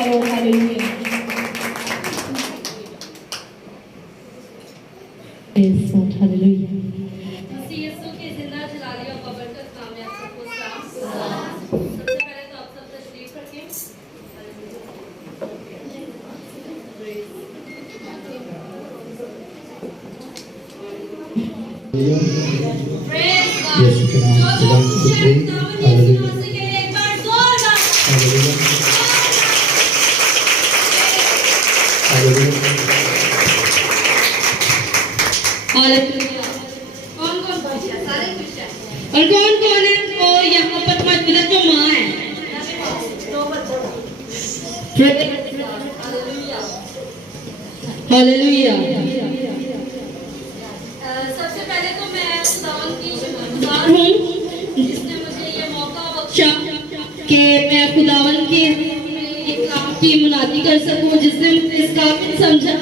और hallelujah. Hallelujah. मसीह यीशु के जिंदा जलाली और बबरकत नाम में आप सबको सलाम। सबसे पहले तो आप सब तशरीफ रखें। Praise God. यीशु के नाम जो खुदा की स्तुति। हालेलुया। एक बार जोरदार हालेलुया। हालेलुया। हालेलुया। कौन-कौन खुश है? सारे खुश हैं। और कौन-कौन है वो यहाँ पर मौजूद जो माँ है? दो बच्चों की। हालेलुया। हालेलुया। सबसे पहले तो मैं खुदावन की शुक्रगुजार हूँ जिसने मुझे ये मौका बख्शा कि मैं खुदावन के कलाम की मुनादी कर सकूँ, जिसने मुझे इस काबिल समझा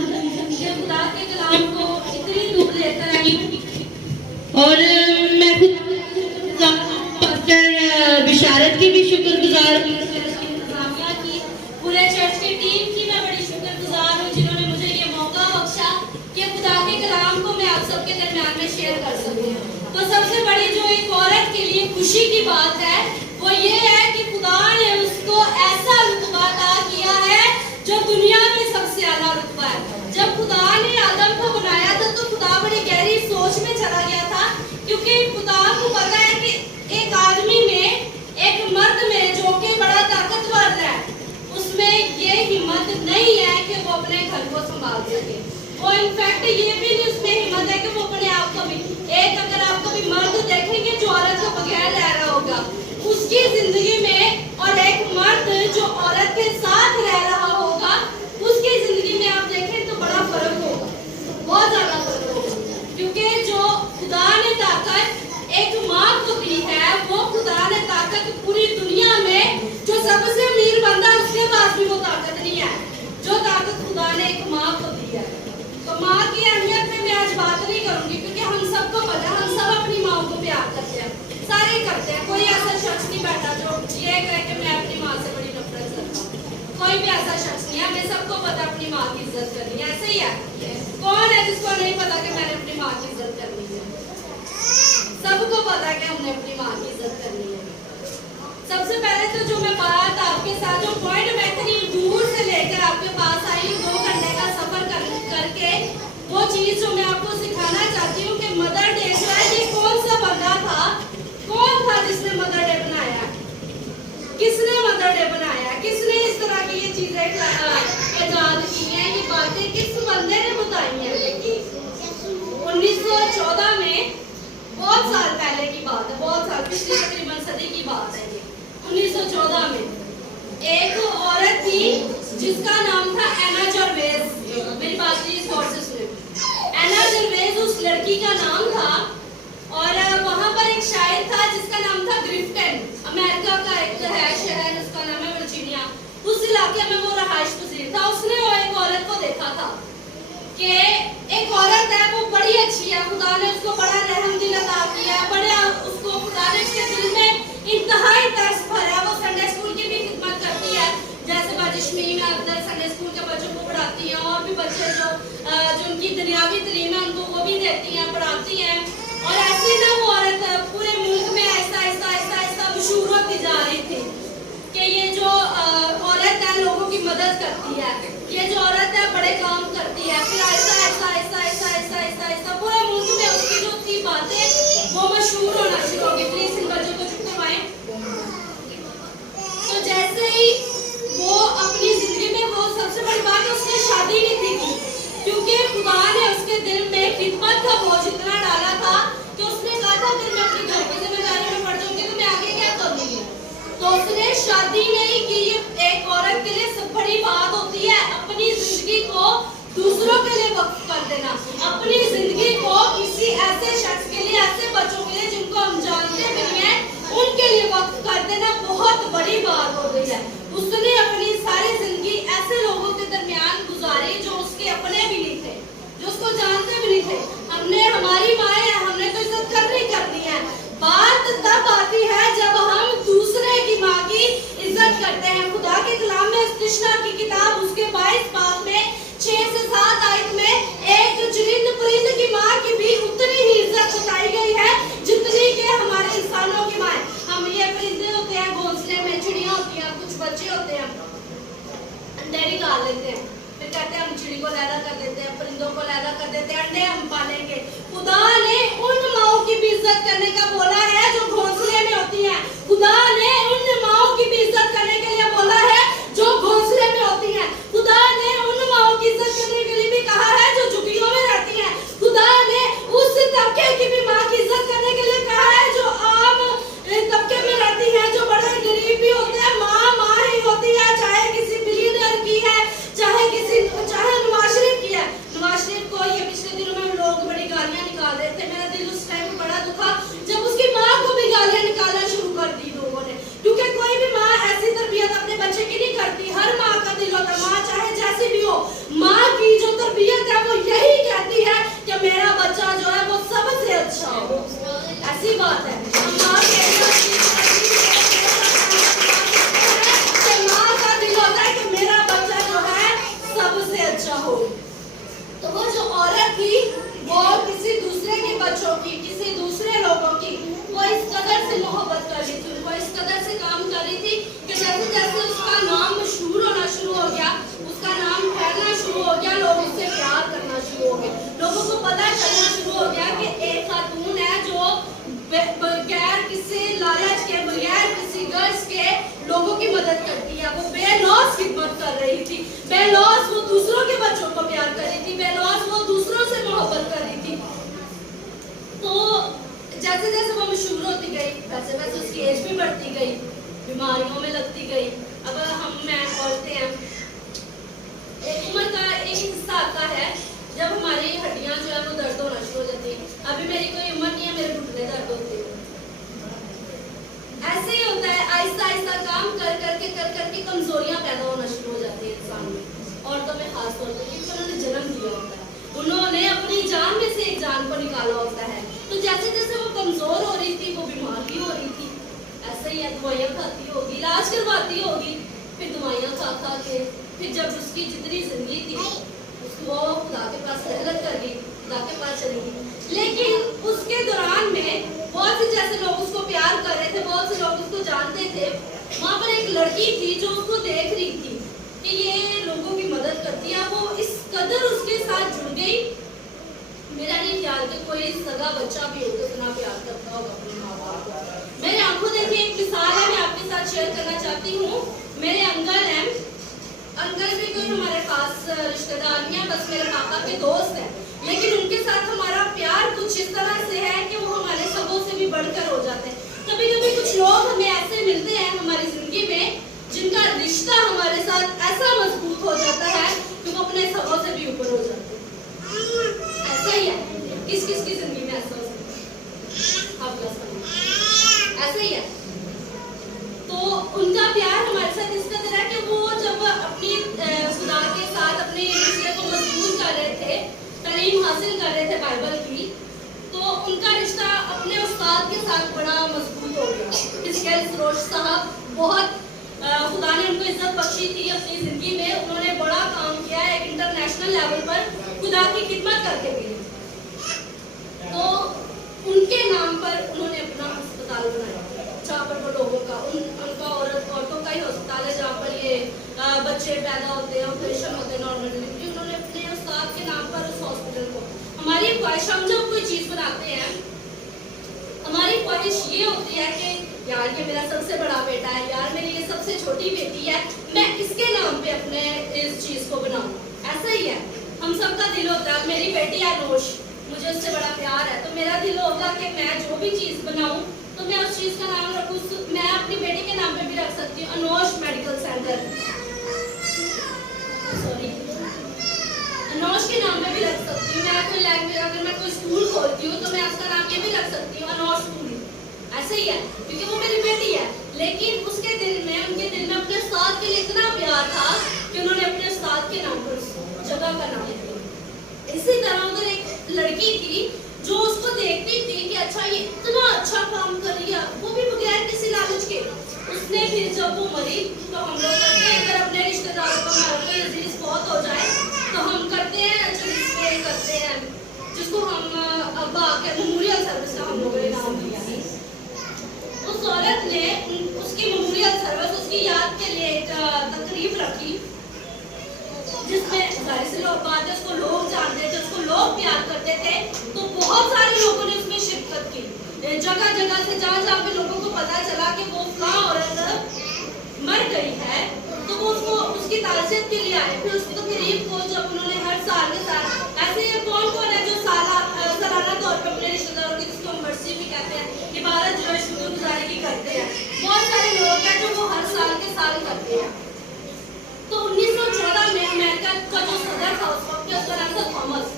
कि खुदा के कलाम को इतनी दूर लेकर आई और मैं खुदा पास्टर बिशारत की भी शुक्रगुजार हूँ, इंतजामिया की, पूरे चर्च की टीम की मैं बड़ी शुक्रगुजार हूँ जिन्होंने मुझे ये मौका बख्शा कि खुदा के कलाम को मैं आप सबके दरमियान में शेयर कर सकूं। तो सबसे बड़ी जो एक औरत के लिए खुशी की बात है वो ये है कि खुदा ने उसको ऐसा रुतबा अता किया है जो दुनिया में सबसे आला रुतबा है। जब खुदा ने आदम को बनाया था तो खुदा बड़ी गहरी सोच में चला गया था, क्योंकि खुदा को पता है कि एक आदमी में, एक मर्द में जो कि बड़ा ताकतवर है, उसमें ये हिम्मत नहीं है कि वो अपने घर को संभाल सके। वो इनफैक्ट ये भी नहीं उसमें हिम्मत है कि वो अपने आप को भी, एक अगर आप कभी मर्द देखेंगे जो औरत को बगैर रह रहा होगा उसकी जिंदगी में, और एक मर्द जो औरत के साथ रह रहा होगा उसकी जिंदगी में आप देखें तो बड़ा फर्क होगा, बहुत ज्यादा फर्क होगा। क्योंकि जो खुदा ने ताकत एक माँ को दी है वो खुदा ने ताकत पूरी दुनिया में जो सबसे अमीर बंदा उसके पास भी वो ताकत नहीं है जो ताकत खुदा ने एक माँ को दी है। तो माँ की अहमियत में मैं आज बात नहीं करूंगी, क्योंकि हम सबको पता है, हम सब अपनी माँ को प्यार करते हैं, सारे करते हैं। कोई ऐसा शख्स नहीं बैठा जो ये कहे कि मैं अपनी माँ से बड़ी नफरत करता हूँ, कोई भी ऐसा शख्स नहीं है। हमें सबको पता अपनी माँ की इज्जत करनी है, ऐसे ही है। कौन है जिसको नहीं पता कि मैंने अपनी माँ की इज्जत करनी है? सबको पता कि हमने अपनी माँ की इज्जत करनी है। सबसे पहले तो जो मैं बात आपके साथ, जो पॉइंट मैं इतनी दूर से लेकर आपके पास आई हूँ, 2 घंटे का सफर करके, वो चीज जो मैं आपको सिखाना चाहती हूँ कि मदर डे जो है ये कौन सा बंदा था, कौन था जिसने मदर डे बनाया, किसने मदर डे बनाया, किसने इस तरह की ये चीजें इजाद की हैं, ये बातें किस बंदे ने बताई हैं। 1914 में, बहुत साल पहले की बात है, बहुत साल, पिछली तकरीबन सदी की बात है ये। 1914 में एक औरत थी जिसका नाम था एना जर्वेज। मेरी बात प्लीज गौर से सुनिए। एना जर्वेज उस लड़की का नाम था, और वहां पर एक शायर था जिसका नाम था ग्रिफ्टन। अमेरिका का एक है शहर, उसका नाम है वर्जीनिया। उस इलाके में वो रहायश पजीर था। उसने वो एक औरत को देखा था कि एक औरत है, वो बड़ी अच्छी है, खुदा ने उसको बड़ा रहम दिल अता किया है, बड़ा उसको खुदा ने उसके दिल में इंतहाई तरस भरा। वो संडे स्कूल की भी खिदमत करती है, जैसे बाजिशमी में अंदर संडे स्कूल के बच्चों को पढ़ाती हैं, और भी बच्चे जो उनकी दुनियावी तालीम है उनको वो भी देती हैं, पढ़ाती हैं। और ऐसे ना वो औरत पूरे मुल्क में ऐसा ऐसा ऐसा ऐसा मशहूर होती जा रही थी कि ये जो औरत है लोगों की मदद करती है, ये जो औरत है बड़े काम करती है। फिर ऐसा ऐसा ऐसा ऐसा ऐसा ऐसा ऐसा पूरे मुल्क में उसकी जो थी बातें वो मशहूर होना शुरू हो गई। प्लीज इन बच्चों को चुप करवाएं। तो जैसे ही वो अपनी जिंदगी में, वो सबसे बड़ी बात है उसने शादी नहीं थी की, क्योंकि खुदा ने उसके दिल में खिदमत का बोझ इतना डाला था कि उसने कहा था अगर मैं अपनी घर की जिम्मेदारी में पड़ जाऊंगी तो मैं आगे क्या करूंगी। तो उसने शादी नहीं की। ये एक औरत के लिए सब बड़ी बात होती है अपनी जिंदगी को दूसरों के लिए वक्फ कर देना, अपनी जिंदगी को किसी ऐसे शख्स के लिए, ऐसे बच्चों के लिए जिनको हम जानते भी नहीं है, उनके लिए वक्फ कर देना बहुत बड़ी बात हो गई है। उसने अपनी सारी जिंदगी ऐसे लोगों के दरमियान गुजारी जो उसके अपने भी नहीं थे, जो उसको जानते भी नहीं थे। हमने, हमारी माएँ हैं, हमने तो इज्जत करनी है। बात तब आती है जब हम दूसरे की माँ की इज्जत करते हैं। खुदा के कलाम में इस तृष्णा की डेयरी डाल लेते हैं, फिर कहते हैं हम चिड़ी को लैदा कर देते हैं, परिंदों को लैदा कर देते हैं, अंडे हम पालेंगे। खुदा ने उन माओं की भी इज्जत करने का बोला है जो घोंसले में होती हैं। खुदा ने उन माओं की भी इज्जत करने के लिए बोला है जो घोंसले में होती हैं। खुदा ने उन माओं की इज्जत करने के लिए भी कहा है जो झुग्गियों में रहती हैं। खुदा ने उस तबके की भी माँ की इज्जत करने के लिए कहा है जो आम तबके में रहती है, जो बड़े गरीब भी होते हैं। माँ ही होती है, चाहे किसी बिलियनर की है, चाहे नवाज शरीफ की है। नवाज शरीफ को ये पिछले दिनों में लोग बड़ी गालियां निकाल रहे थे। मेरा दिल उस टाइम बड़ा दुखा जब उसकी माँ को भी गालियां निकालना शुरू कर दी लोगों ने, क्योंकि कोई भी माँ ऐसी तरबियत अपने बच्चे की नहीं करती। हर माँ का दिल होता है, माँ चाहे जैसी भी हो, माँ की जो तरबियत है वो यही कहती है कि मेरा बच्चा जो है वो सबसे अच्छा हो। ऐसी बात है, माँ का दिल होता है कि मेरा बच्चा जो है सबसे अच्छा हो। तो वो जो औरत थी वो किसी दूसरे के बच्चों की, किसी दूसरे लोगों की वो इस कदर से मोहब्बत कर रही थी, वो इस कदर से काम कर रही थी कि जैसे जैसे उसका नाम मशहूर होना शुरू हो गया, उसका नाम फैलना शुरू हो गया, लोग उससे प्यार करना शुरू हो गए। लोगों को पता चलना शुरू हो गया कि एक खातून है जो बगैर किसी लालच के, बगैर किसी गर्ज के लोगों की मदद करती है। वो बेलौस खिदमत कर रही थी, बेलौस वो दूसरों के बच्चों को प्यार कर रही थी, बेलौस वो दूसरों से मोहब्बत कर रही थी। तो जैसे जैसे वो मशहूर होती गई वैसे वैसे उसकी एज भी बढ़ती गई, बीमारियों में लगती गई। अब मैं औरतें हैं, एक उम्र का एक हिस्सा आता है जब हमारी हड्डियां जो है वो दर्द होना शुरू हो जाती है। अभी मेरी कोई उम्र नहीं है, मेरे घुटने दर्द होते हैं। ऐसे ही होता है, आहिस्ता आहिस्ता काम कर करके कमजोरियां पैदा होना शुरू हो जाती है इंसान में, औरतों में खास तौर पर, क्योंकि उन्होंने जन्म दिया होता है, उन्होंने अपनी जान में से एक जान को निकाला होता है। तो जैसे जैसे वो कमजोर हो रही थी, वो बीमार भी हो रही थी। ऐसे ही है, दवाइयाँ खाती होगी, इलाज करवाती होगी, फिर दवाइयाँ खा के फिर जब उसकी जितनी जिंदगी थी वो खुदा के पास रहलत कर गई, खुदा के पास चली गई। लेकिन उसके दौरान में बहुत से जैसे लोग उसको प्यार कर रहे थे, बहुत से लोग उसको जानते थे। वहाँ पर एक लड़की थी जो उसको देख रही थी कि ये लोगों की मदद करती है, वो इस कदर उसके साथ जुड़ गई। मेरा नहीं ख्याल कि कोई सगा बच्चा भी हो तो इतना प्यार करता होगा अपने माँ बाप को। मेरे आंखों देखिए एक मिसाल है, मैं आपके साथ शेयर करना चाहती हूँ। मेरे अंकल हैं, अंकल भी कोई हमारे खास रिश्तेदार नहीं है, बस मेरे पापा के दोस्त हैं, लेकिन उनके साथ हमारा प्यार कुछ इस तरह से है कि वो हमारे सबों से भी बढ़कर हो जाते हैं। कभी कभी कुछ लोग हमें ऐसे मिलते हैं हमारी जिंदगी में जिनका रिश्ता हमारे साथ ऐसा मजबूत हो जाता है कि वो अपने सबों से भी ऊपर हो जाते हैं। ऐसा ही है, किस किस की जिंदगी में ऐसा हो सकता है, आप ऐसा ही है। तो उनका प्यार हमारे साथ इस कदर है कि वो जब अपनी खुदा के साथ अपने रिश्ते को मजबूत कर रहे थे, तालीम हासिल कर रहे थे बाइबल की, तो उनका रिश्ता अपने उस्ताद के साथ बड़ा मजबूत हो गया। हिजकियल सरोज साहब, बहुत खुदा ने उनको इज्जत बख्शी थी अपनी जिंदगी में, उन्होंने बड़ा काम किया है, एक इंटरनेशनल लेवल पर खुदा की खिदमत करके भी। तो उनके नाम पर उन्होंने अपना अस्पताल बनाया, जहाँ पर वो लोगों का उनका औरतों का ही अस्पताल है, जहाँ पर ये बच्चे पैदा होते हैं, ऑपरेशन होते हैं, नॉर्मल डिलीवरी। उन्होंने अपने उस्ताद के नाम पर उस हॉस्पिटल को, हमारी ख्वाहिश, हम जब कोई चीज़ बनाते हैं हमारी ख्वाहिश ये होती है कि यार ये मेरा सबसे बड़ा बेटा है, यार मेरी ये सबसे छोटी बेटी है, मैं इसके नाम पे अपने इस चीज़ को बनाऊँ। ऐसा ही है, हम सबका दिल होता है, मेरी बेटी है नोश, मुझे उससे बड़ा प्यार है, तो मेरा दिल होगा कि मैं जो भी चीज़ बनाऊँ तो मैं उस चीज़ का नाम रखूँ। मैं अपनी बेटी के नाम पे भी रख सकती हूँ Anosh medical centre, sorry Anosh के नाम पे भी रख सकती हूँ। मैं कोई लैंग्वेज, अगर मैं कोई स्कूल खोलती हूँ तो मैं उसका नाम ये भी रख सकती हूँ अनोश स्कूल। ऐसे ही है, क्योंकि वो मेरी बेटी है। लेकिन उसके दिल में, उनके दिल में अपने उस्ताद के लिए इतना प्यार था कि उन्होंने अपने उस्ताद के नाम पर जगह का नाम लिया। इसी तरह उधर एक लड़की थी जो उसको देखती थी कि अच्छा ये इतना अच्छा काम कर रही है, वो भी बगैर किसी लालच के। उसने फिर जब वो मरी तो हम लोग करते हैं, अगर अपने रिश्तेदारों को हमारा कोई अजीज बहुत हो जाए तो हम करते हैं चलिए करते हैं, जिसको हम अब आके मेमोरियल सर्विस का हम लोगों ने नाम दिया है। उस औरत ने उसकी मेमोरियल सर्विस, उसकी याद के लिए एक तकरीब रखी। जगह जगह से जहाँ जहाँ पे लोगों को पता चला कि वो फलां औरत मर गई है, तो वो उसको उसकी ताज़ियत के लिए आए। फिर उस तकरीब को जब उन्होंने हर साल के साथ ऐसे कौन कौन है जो सालाना तौर पर अपने रिश्तेदारों की, जिसको हम बरसी भी कहते हैं, इबादत जो है शुक्रगुजारी की करते हैं, बहुत सारे लोग हैं जो वो हर साल के साल करते हैं। तो 1914 में अमेरिका का जो सदर था उस वक्त, उसका नाम था थॉमस।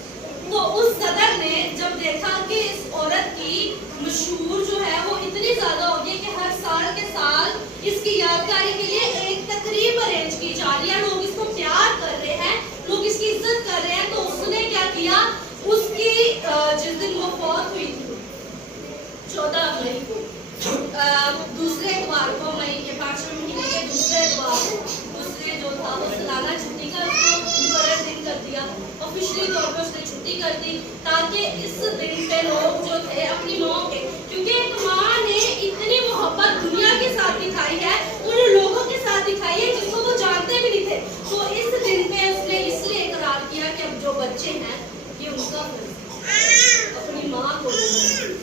तो उस सदर ने जब देखा कि इस औरत की मशहूर जो है वो इतनी ज्यादा हो गई कि हर साल के साल इसकी यादगारी के लिए एक तकरीब अरेंज की जा रही है, लोग इसको प्यार कर रहे हैं, लोग इसकी इज्जत कर रहे हैं, तो उसने क्या किया, उसकी जिस दिन वो फौत हुई थी 14 मई को, दूसरे इतवार को, मई के 5वें महीने के दूसरे इतवार को, उसने जो था वो सालाना छुट्टी का मुकर्रर दिन कर दिया, ऑफिशियली तौर पर उसने छुट्टी कर दी, ताकि इस दिन पे लोग जो थे अपनी माँ के, क्योंकि एक माँ ने इतनी मोहब्बत दुनिया के साथ दिखाई है, उन लोगों के साथ दिखाई है जिसको वो जानते भी नहीं थे, तो इस दिन पे उसने इसलिए इकरार किया कि अब जो बच्चे हैं ये उनका अपनी माँ को,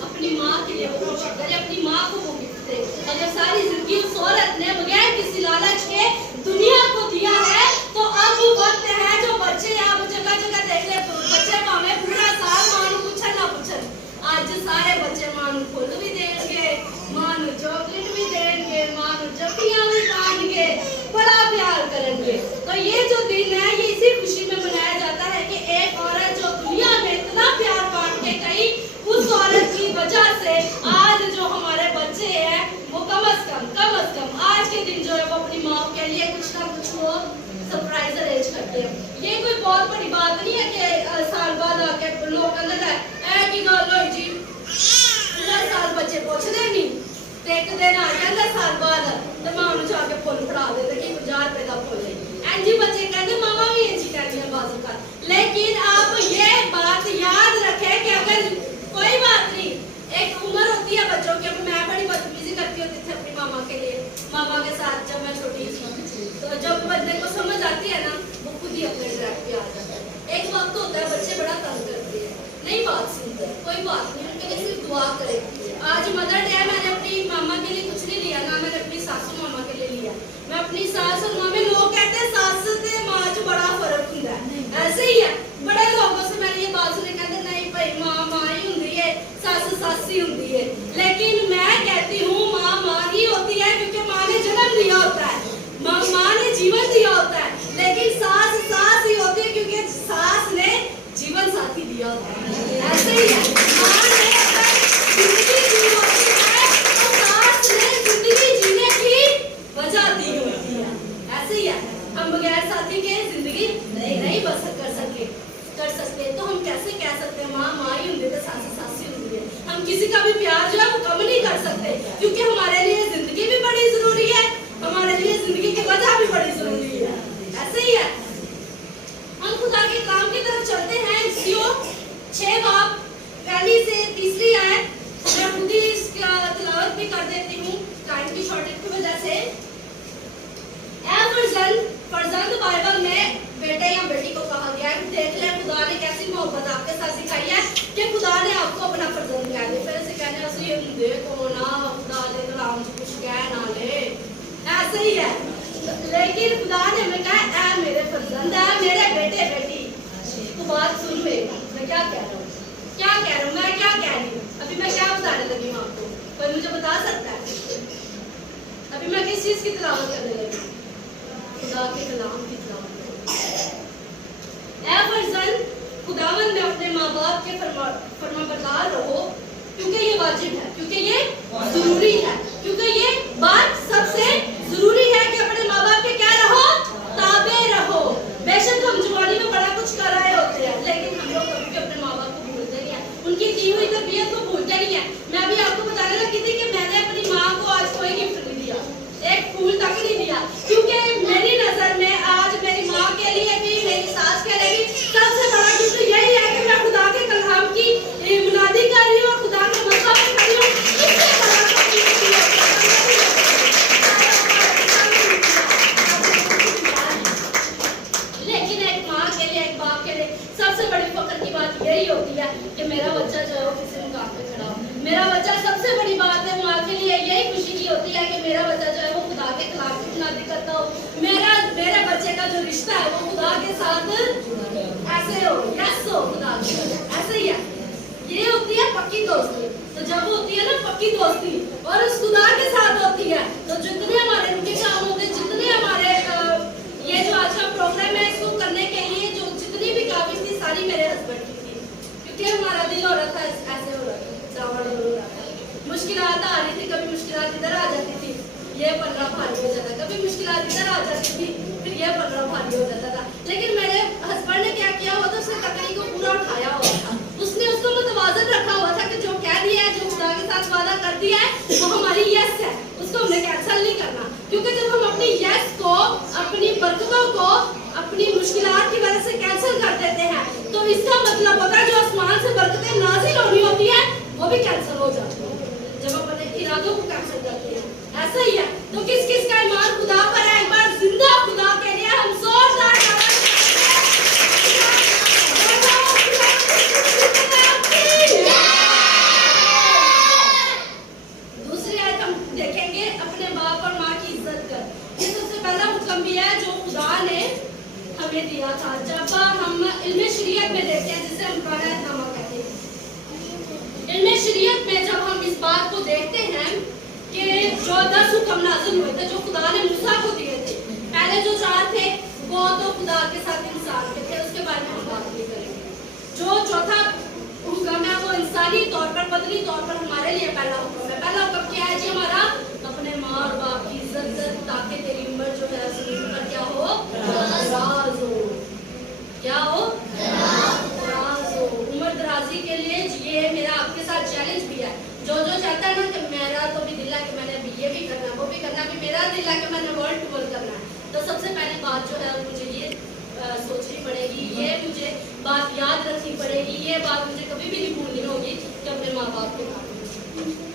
अपनी माँ के लिए वो कोशिश करे, अपनी माँ को वो गिफ्ट दे। अगर सारी जिंदगी उस औरत ने बगैर किसी लालच के दुनिया को दिया है, तो अब वक्त है जो बच्चे आप जगह जगह देख ले, बच्चे भावे पूरा साल मां पूछन ना पूछन, आज सारे बच्चे मां फुल भी देंगे, मां चॉकलेट भी देंगे, मां जफ्फियां भी पाएंगे, बड़ा प्यार करेंगे। तो ये जो दिन है ये इसी खुशी में मनाया जाता है कि एक औरत जो दुनिया में इतना प्यार बांट के गई, उस औरत की वजह से आज जो हमारे बच्चे हैं वो कम अज कम आज के दिन जो है वो अपनी माँ के लिए कुछ ना कुछ वो सरप्राइज अरेंज करते हैं। ये कोई बहुत बड़ी बात नहीं है कि साल बाद आके लोग अंदर है की गल होई जी, हर साल बच्चे पूछते नहीं, ते एक दिन आ जाता साल बाद तो मां नु जाके फुल फड़ा देते कि 50 रुपए का फुल है, एंजी बच्चे कहते मामा भी एंजी कहती है बाजू का। लेकिन आप ये बात याद रखें कि अगर कोई बात नहीं, एक उम्र होती है बच्चों की, मैं बड़ी बदतमीजी करती होती थी अपनी मामा के लिए, मामा के साथ जब मैं छोटी थी, तो जब बंदे को समझ आती है ना वो खुद ही अपने ट्रैक पे आ जाता है। एक वक्त होता है बच्चे बड़ा तंग करते हैं, नहीं बात सुनते, कोई बात नहीं, उनके लिए सिर्फ दुआ करें। आज मदर डे मैंने अपनी मामा के लिए कुछ नहीं लिया, ना मैंने अपनी सासू मामा के लिए लिया, मैं अपनी सास और माँ में, लोग कहते हैं सास से माँ च बड़ा फर्क होता है, ऐसे ही है, बड़े लोगों से मैंने ये बात सुनी, कहते नहीं भाई माँ माँ ही होती है, सास सासी होती है, लेकिन मैं कहती हूँ माँ माँ ही होती है, क्योंकि माँ ने जन्म दिया होता है, माँ ने जीवन दिया होता है, लेकिन सास सास ही होती है क्योंकि सास ने जीवन साथी दिया होता है, ऐसे ही है, माँ ने जिंदगी दी होती है तो सास ने जिंदगी जीने की वजह दी होती है, ऐसे ही है। हम बगैर साथी के जिंदगी नहीं बसर कर सकते, तो हम कैसे कह सकते हैं माँ माँ ही होंगे तो सासी सासी होंगी है, हम किसी का भी प्यार जो है वो कम नहीं कर सकते, क्योंकि हमारे लिए जिंदगी भी बड़ी जरूरी है, हमारे लिए जिंदगी की वजह भी बड़ी जरूरी है, ऐसे ही है। हम खुदा के काम की तरफ चलते हैं, 6 बाब पहली से तीसरी आयत, मैं खुद ही इसका तिलावत भी कर देती हूँ टाइम की शॉर्टेज की वजह से। फर्जंद बाइबल में बेटे या बेटी को कहा गया है, देख ले खुदा ने कैसी मोहब्बत आपके साथ दिखाई है कि खुदा ने आपको अपना फर्जंद कह दिया, फिर से कहने असली हुंदे को ना खुदा दे कलाम से कुछ कह ना ले, ऐसे ही है, लेकिन खुदा ने हमें कहा ऐ मेरे फर्जंद, ऐ मेरे बेटे बेटी, तो बात सुन मेरी, मैं क्या कह रहा हूँ, मैं क्या कह रही हूँ, अभी मैं क्या बताने लगी हूँ आपको, कोई मुझे बता सकता है? अभी मैं किस चीज की तिलावत करने लगी? खुदा के कलाम की तिलावत। ऐ फर्जंद, खुदावंद में अपने माँ बाप के फरमाबरदार रहो, क्योंकि ये वाजिब है, क्योंकि ये जरूरी है, क्योंकि ये बात सबसे जरूरी है कि अपने माँ बाप के क्या रहो, ताबे रहो। बेशक हम जवानी में बड़ा कुछ कर रहे होते हैं, लेकिन हम लोग कभी भी अपने माँ बाप को भूलते नहीं है, उनकी दी हुई तरबियत को भूलते नहीं है। मैं अभी आपको बताने लगी थी कि मैंने अपनी माँ को आज कोई गिफ्ट नहीं दिया, एक फूल तक नहीं दिया, क्योंकि मेरी नजर में आज मेरी माँ के लिए भी, मेरी सास के लिए भी सबसे बड़ा गिफ्ट यही है कि मैं खुदा के कलाम की मुनादी कर रही हूँ और खुदा के मक़ाम पे खड़ी हूँ, इससे बड़ा गिफ्ट सबसे बड़ी बात है माँ के लिए यही खुशी की होती है कि मेरा बच्चा जो है वो खुदा के खिलाफ की मुनादी करता हो, मेरे बच्चे का जो रिश्ता है वो खुदा के साथ ऐसे हो, यस हो, खुदा के साथ ऐसे ही है। ये होती है पक्की दोस्ती। तो जब होती है ना पक्की दोस्ती और उस खुदा के साथ होती है, तो जितने हमारे रुके काम होते हैं, जितने हमारे ये जो आज का प्रोग्राम है इसको करने के लिए जो जितनी भी काबिज थी सारी मेरे हस्बैंड की थी, क्योंकि हमारा दिल हो रहा था ऐसे हो रहा था, चावल हो रहा था, मुश्किलात आ रही थी, कभी मुश्किलात इधर आ जाती थी, ये पन्ना भारी हो जाता, कभी मुश्किलात इधर आ जाती थी, फिर ये पन्ना भारी हो जाता था। लेकिन मेरे हस्बैंड ने क्या किया हुआ था, उसने तकड़ी को पूरा उठाया हुआ था, उसने उसको मुतवाज़न रखा हुआ था कि जो कह दिया है, जो खुदा के साथ वादा कर दिया है वो हमारी यस है, उसको हमने कैंसिल नहीं करना। क्योंकि जब हम अपनी यस को, अपनी बरकतों को, अपनी मुश्किलात की वजह से कैंसिल कर देते हैं, तो इसका मतलब होता है जो आसमान से बरकतें नाज़िल होनी होती है वो भी कैंसिल हो जाती है जब अपने इरादों को कैंसिल करते हैं। ऐसा ही है। तो किस किस का ईमान खुदा पर है? एक बार जिंदा खुदा के लिए हम जोरदार दूसरी आयत हम देखेंगे, अपने बाप और माँ की इज्जत कर। ये सबसे पहला हुक्म भी है जो खुदा ने हमें दिया था। जब हम इल्म शरीयत में देखते हैं, जिसे हम कायदनामा कहते हैं, इल्म शरीयत में जब हम इस बात को देखते हैं कि जो 10 हुक्म नाज़िल हुए थे जो खुदा ने मूसा को दिए थे, पहले जो 4 थे वो तो खुदा के साथ इंसान के थे, उसके बारे में हम बात नहीं करेंगे। जो चौथा हुक्म है वो इंसानी तौर पर, बदली तौर पर हमारे लिए पहला हुक्म है। पहला हुक्म क्या है जी हमारा? अपने माँ और बाप की इज्जत कर, ताकि तेरी उम्र जो है ज़मीन पर क्या हो? दराज हो। क्या हो? दराज हो। उम्र दराजी के लिए ये मेरा आपके साथ चैलेंज भी है। जो चाहता है ना कि मेरा तो भी दिल है कि मैंने अभी ये भी करना, वो भी करना, अभी मेरा दिल है कि मैंने वर्ल्ड टूर करना है, तो सबसे पहले बात जो है मुझे ये सोचनी पड़ेगी, ये मुझे बात याद रखनी पड़ेगी, ये बात मुझे कभी भी नहीं भूलनी होगी कि अपने माँ बाप के बारे में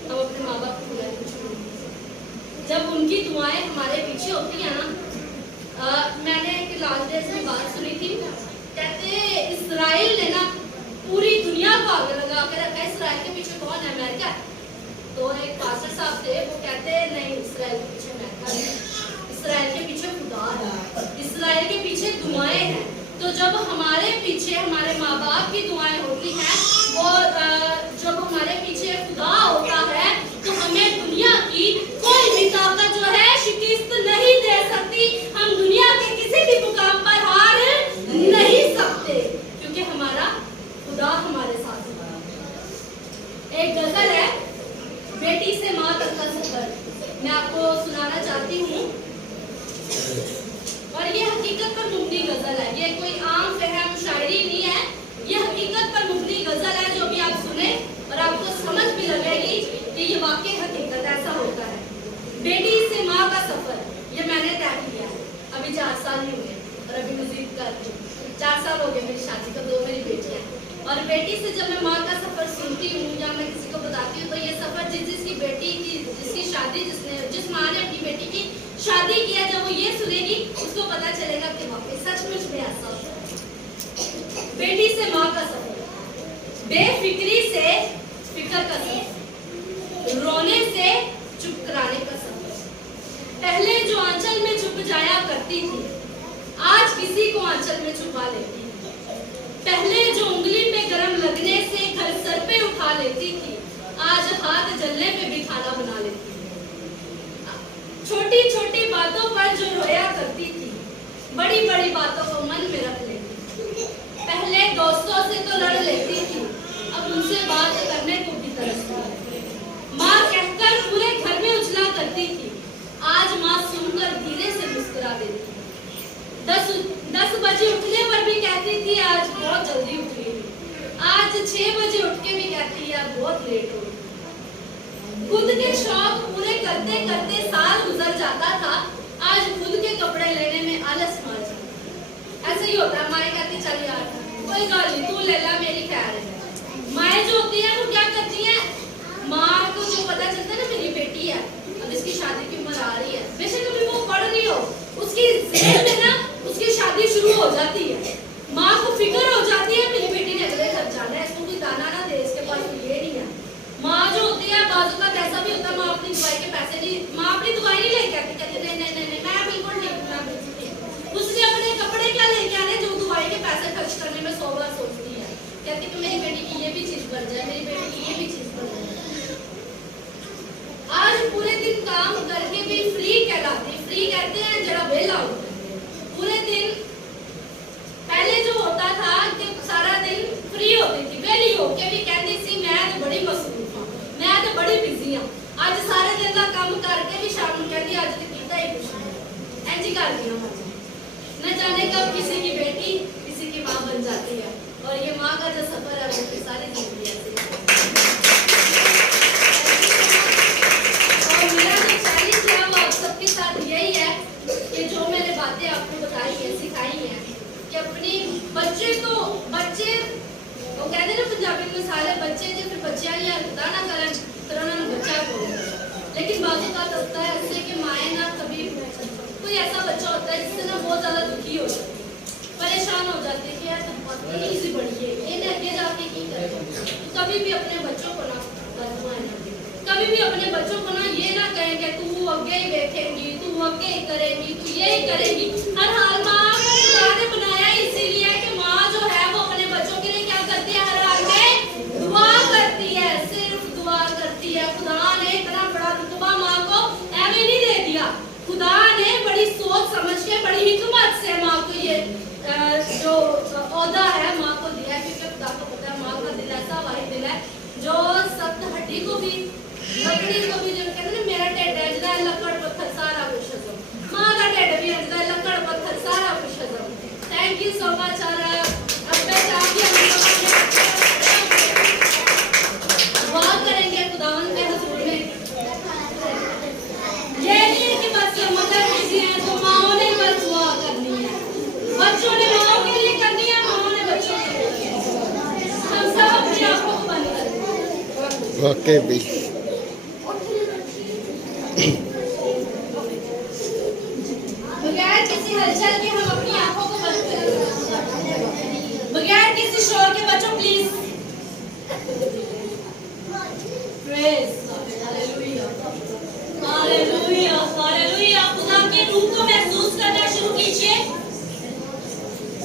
हम अपने माँ बाप को भूलना नहीं चाहिए। जब उनकी दुआएं हमारे पीछे होती हैं ना, मैंने एक लास्ट डेज में बात सुनी थी, कहते इस्राइल ने ना पूरी दुनिया को आगे लगा कर रखा। इस्राइल के पीछे कौन है? अमेरिका। तो एक पास्टर साहब थे, वो कहते नहीं, इस्राइल के पीछे अमेरिका नहीं, इस्राइल के पीछे खुदा है, इस्राइल के पीछे दुआएं हैं। तो जब हमारे पीछे हमारे माँ बाप की दुआएं होती हैं और जब हमारे पीछे खुदा होता है, तो हमें दुनिया की कोई भी ताकत जो है शिकस्त नहीं दे सकती। हम दुनिया के किसी भी मुकाम पर हार नहीं सकते, क्योंकि हमारा खुदा हमारे साथ है। एक गजल है, बेटी से माँ तक का सफर, मैं आपको सुनाना चाहती हूँ। और ये हकीकत पर मुबनी गजल है, ये कोई आम फहम शायरी नहीं है, ये हकीकत पर मुबनी गजल है जो भी आप सुने और आपको समझ भी लगेगी कि ये वाकई हकीकत ऐसा होता है। बेटी से माँ का सफर ये मैंने तय किया है, अभी 4 साल ही हुए और अभी मजीद कर 4 साल हो गए मेरी शादी को, 2 मेरी बेटियां हैं। और बेटी से जब मैं माँ का सफर सुनती हूँ या मैं किसी को बताती हूँ, तो ये सफर जिसकी बेटी की, जिसकी शादी, जिस माँ ने अपनी बेटी की शादी किया, जब वो ये सुनेगी उसको पता चलेगा कि वाकई सचमुच में ऐसा होता है। बेटी से माँ का सफर, बेफिक्री से फिक्र का सफर, रोने से चुप कराने का सफर। पहले जो आंचल में छुप जाया करती थी, आज किसी को आंचल में छुपा लेती है। पहले जो उंगली पे गरम लगने से घर सर पे उठा लेती थी, आज हाथ जलने पे भी खाना बना लेती है। छोटी छोटी बातों पर जो रोया करती थी, बड़ी बड़ी बातों को मन में रख लेती। पहले दोस्तों से तो लड़ लेती थी, अब उनसे बात करने को भी तरसती है। माँ कहकर पूरे घर में उछला करती थी, आज माँ सुनकर धीरे से मुस्कुरा देती। 10 बजे उठने पर भी कहती थी आज बहुत जल्दी उठ गई। आज 6 बजे उठ के भी कहती है यार बहुत लेट हो गई। खुद के शौक पूरे करते करते साल गुजर जाता था, आज खुद के कपड़े लेने में आलस मार जाता। ऐसे ही होता है, माएँ कहती चल यार कोई गल नहीं, तू ले ला, मेरी खैर है। माएँ जो होती है वो क्या करती है, माँ को जो पता चलता है ना मेरी बेटी है, अब इसकी शादी की उम्र आ रही है, बेशक अभी वो पढ़ रही हो, उसकी जेब में ना उसकी शादी शुरू हो जाती है। माँ को फिक्र हो जाती है मेरी बेटी ने अगले घर जाना है, इसको कोई दाना ना दे, इसके पास ये नहीं है। माँ जो होती है बाजू का पूरे दिन काम करके भी फ्री कहलाते, फ्री कहते हैं जरा वेला हो। पूरे दिन पहले जो होता था कि सारा दिन फ्री होती थी, वेली होके भी कहती सी मैं तो बड़ी मसरूफ हां, मैं तो बड़ी बिजी हां। आज सारे दिन का काम करके भी शाम को कहती आज तो कीता ही कुछ नहीं, ऐसी कर दिया मुझे। न जाने कब किसी की बेटी किसी की माँ बन जाती है, और ये माँ का जो सफर है वो सारी जिंदगी ऐसे कि जो मैंने बातें आपको बताई है, सिखाई है कि अपने बच्चे तो बच्चे वो कहते हैं ना पंजाबी में सारे बच्चे जो फिर बच्चियां या खुदा ना करें फिर उन्होंने बच्चा बोल, लेकिन बाजू का होता है ऐसे कि माए ना कभी कोई ऐसा बच्चा होता है जिससे ना बहुत ज्यादा दुखी हो जाती है, परेशान हो जाती है कि यार तुम इसी बड़ी है ये आगे जाके की करें। तो कभी भी अपने बच्चों को ना कभी भी अपने बच्चों को ना ये ना कहें कि तू आगे ही देखेंगी, तू आगे ही करेगी, तू ये ही करेगी। हर हाल माँ ने बनाया इसीलिए कि माँ जो है वो अपने बच्चों के लिए क्या करती है, हर हाल में दुआ करती है, सिर्फ दुआ करती है। खुदा ने इतना बड़ा रुतबा माँ को ऐसे नहीं दे दिया, खुदा ने बड़ी सोच समझ के बड़ी हिकमत से माँ को ये जो औदा है माँ को दिया, क्योंकि खुदा को पता है माँ का दिल ऐसा वाहिद दिल है जो सख्त हड्डी को भी लकड़ी को भी जो कहते हैं ना मेरा ढिड है जदा लकड़ पत्थर सारा कुछ है, मां का ढिड भी है जदा लकड़ पत्थर सारा कुछ है। Thank you so much. और अब मैं चाहती हूं दुआ करेंगे खुदावंद के हुजूर में, ये नहीं कि बस मदर किसी है तो माओ ने बस दुआ करनी है, बच्चों ने माओ के लिए करनी है, माओ ने बच्चों के लिए करनी है। हम सब अपनी आंखों को बंद करें। ओके भी बगैर किसी हलचल के हम अपनी आंखों को बंद करें, बगैर किसी शोर के बच्चों please. Praise hallelujah hallelujah hallelujah. खुदा के रूह को महसूस करना शुरू कीजिए,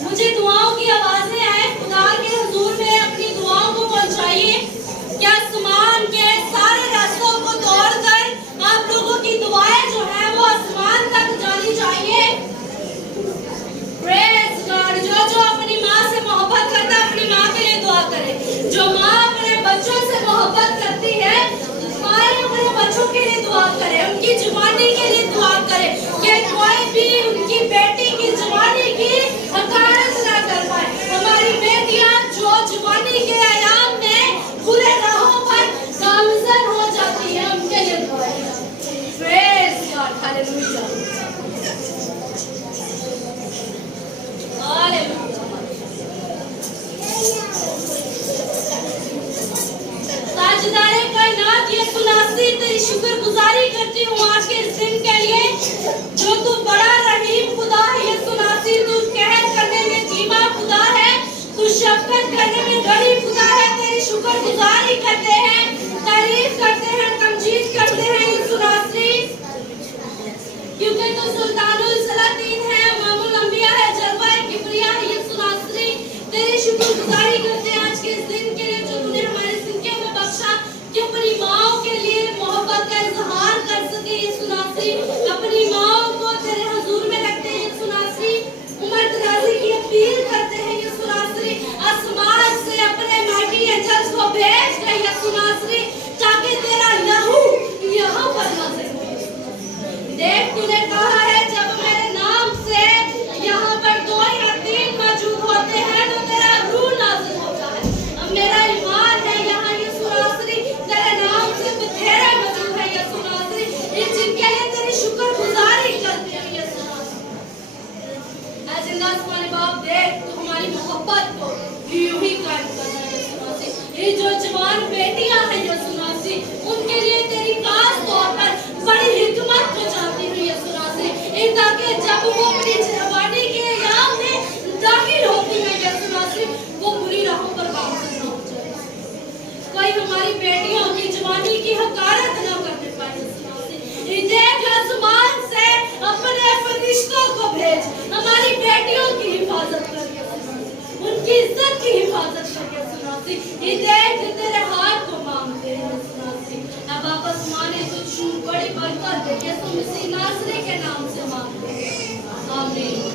मुझे दुआओं की आवाजें आए, खुदा के हुजूर में अपनी दुआओं को पहुंचाइए। क्या आसमान के सारे रास्तों को तोड़कर आप लोगों की दुआएं जो है वो आसमान तक जानी चाहिए। Praise God. जो अपनी माँ से मोहब्बत करता है अपनी माँ के लिए दुआ करे, जो माँ अपने बच्चों से मोहब्बत करती है माँ अपने बच्चों के लिए दुआ करे, उनकी जवानी के लिए दुआ करे कि कोई भी उनकी बेटी की जवानी की हकारत ना कर पाए। हमारी बेटियां जो जवानी के आयाम में बुरे राहों पर गामजन हो जाती है उनके लिए दुआ करें। Praise God hallelujah hallelujah. ताजदारे कायनात ये खुलासी तेरी शुक्रगुजारी करती हूँ आज के इस दिन के लिए, जो तू बड़ा रहीम खुदा है। ये सुनासी तू कहर करने में धीमा खुदा है, तू शफकत करने में बड़ी खुदा है। तेरी शुक्रगुजारी करते हैं, तारीफ करते हैं, तमजीद करते हैं ये सुनासी, क्योंकि तू सुल्तानुल सलातीन है, इमामुल अंबिया है, जलवा किबरिया है ये सुनासी। तेरी शुक्रगुजारी करते हैं आज के इस दिन के लिए जो तूने हमारे जिंदगी में बख्शा, कि अपनी माओ के लिए मोहब्बत का इजहार कर सके ये सुनासी, अपनी माओ को तेरे हुजूर में रखते हैं ये सुनासी, उम्र दराजी की अपील करते हैं ये सुनासी, आसमान से अपने माइटी एंजल्स को भेज कर ये सुनासी ताकि तेरा लहू यहाँ पर नाज़िल हो। देख तूने कहा है जब मेरे नाम से यहाँ पर 2 या 3 मौजूद होते हैं तो तेरा रूह नाज़िल होता है। अब मेरा ईमान है यहाँ ये सुनासी तेरे नाम से बथेरे मौजूद है ये सुनासी, इन जिनके लिए तेरी शुक्रगुजारी करते हैं ये सुनासी। ऐ जिंदा आसमानी बाप देख तू हमारी मोहब्बत को यूं ही कायम करना ये सुनासी। ये जो जवान बेटियां हैं ये सुनासी उनके लिए तेरी खास तौर पर बड़ी हिकमत को चाहती हूँ ये सुनासी, ताकि जब वो अपनी जवानी के याम में दाखिल होती है ये सुनासी वो बुरी राहों पर गामज़न ना हो जाए, कोई हमारी बेटियों की जवानी की हकारत ना करने पाए ये सुनासी। देख आसमान से अपने फरिश्तों को भेज हमारी बेटियों की हिफाजत करके सुनासी, उनकी इज्जत की हिफाजत करके सुनासी। देख तेरे हाथ को मांगते हैं सुनासी, अब वापस माने कुछ बड़ी बरकत दे यीशु मसीह नासरी के नाम से मांगते हैं आमीन।